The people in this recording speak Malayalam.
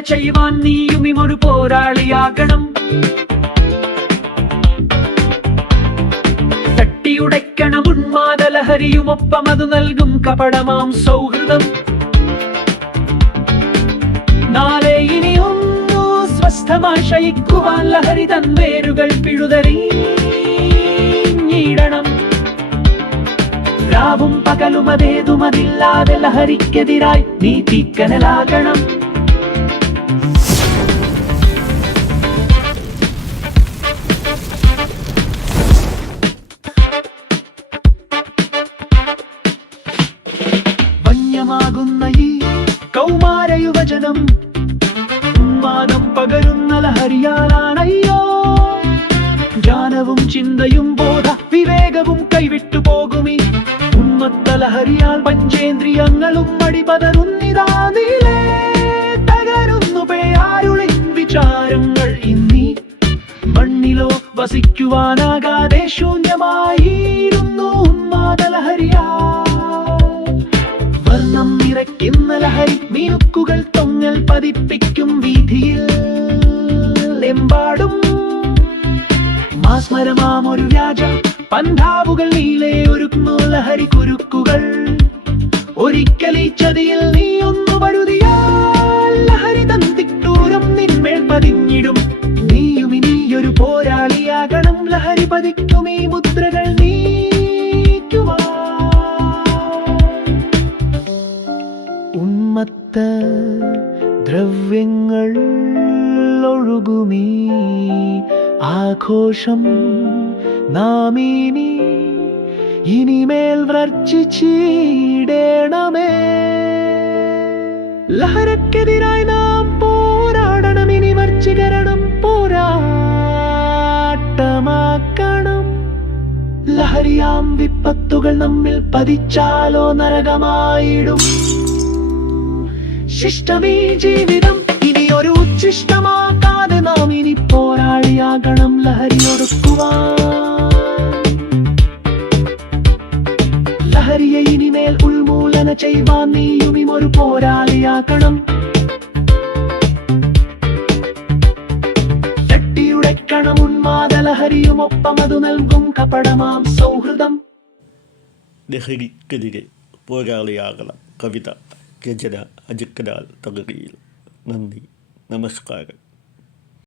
ചെയ്യുവാൻ നീയും ഇമൊരു പോരാളിയാകണം. തട്ടിയുടയ്ക്കണം ഉന്മാദലഹരിയുമൊപ്പം അത് നൽകും കപടമാം സൗഹൃദം. നാളെ ഇനി സ്വസ്ഥമാശയിക്കുവാൻ ലഹരി തൻ വേരുകൾ പിഴുതറിയിടണം രാവും പകലും അതേതുമതില്ലാതെ ലഹരിക്കെതിരായി നീ തീക്കനലാകണം വന്യമാകുന്ന ഈ കൗമാര യുവജനം ഉന്മാദം പകരുന്ന ലഹരിയാലാണയ്യോ? ജ്ഞാനവും ചിന്തയും ബോധ വിവേകവും കൈവിട്ടു പോകുമീ ഉന്മത്ത പഞ്ചേന്ദ്രിയങ്ങളും അടിപതറുന്നിതാ നീലേ. തകരുന്നു പേയാരുളിൻ വിചാരങ്ങൾ ഇന്നി. മണ്ണിലോ വസിക്കുവാനാകാതെ ശൂന്യമായിരുന്നു ഉന്മാദലഹരിയാ വർണം നിറയ്ക്കുന്ന ലഹരി മിനുക്കുകൾ തൊങ്ങൽ പതിപ്പിക്കും വീതിയിൽ എമ്പാടും മാസ്മരമാം ഒരു വ്യാജ പന്താവുകൾ നീലെ ഒരുക്കുന്നു ലഹരി കുരുക്കുകൾ. ഒരിക്കൽ ഈ ചതിയിൽ നീ ഒന്നു തന്തിട്ടൂരം നിന്മേൽ പതിഞ്ഞിടും. നീയും ഇനിയൊരു പോരാളിയാകണം ലഹരി പതിക്കും ഈ മുദ്രകൾ നീ ഉന്മത്ത ദ്രവ്യങ്ങൾ ഒഴുകുമീ ആഘോഷം നാമിനി ഇനിമേൽ വർച്ചിച്ചിടേണമേ ലഹരക്കെതിരായി നാം പോരാടണം ഇനി വർജികരണം പോരാട്ടമാക്കണം. ലഹരിയാം വിപ്പത്തുകൾ നമ്മിൽ പതിച്ചാലോ നരകമായിടും. ശിഷ്ടമീ ജീവിതം ഇനി ഒരു ഉച്ഛിഷ്ടമാക്കാതെ നാം ഇനി പോരാളിയാകണം. ലഹരിയെ ഇനിമേൽ ഉൾമൂലന ചെയ്യുവാൻ നീയും ഒരു പോരാളിയാക്കണം. ലഹരിയുമൊപ്പം അതു നൽകും കപടമാം സൗഹൃദം. ലഹരിക്കെതിരെ പോരാളിയാകണം കവിത രചന അജക്കനാൽ തകഴിയിൽ. നന്ദി നമസ്കാരം.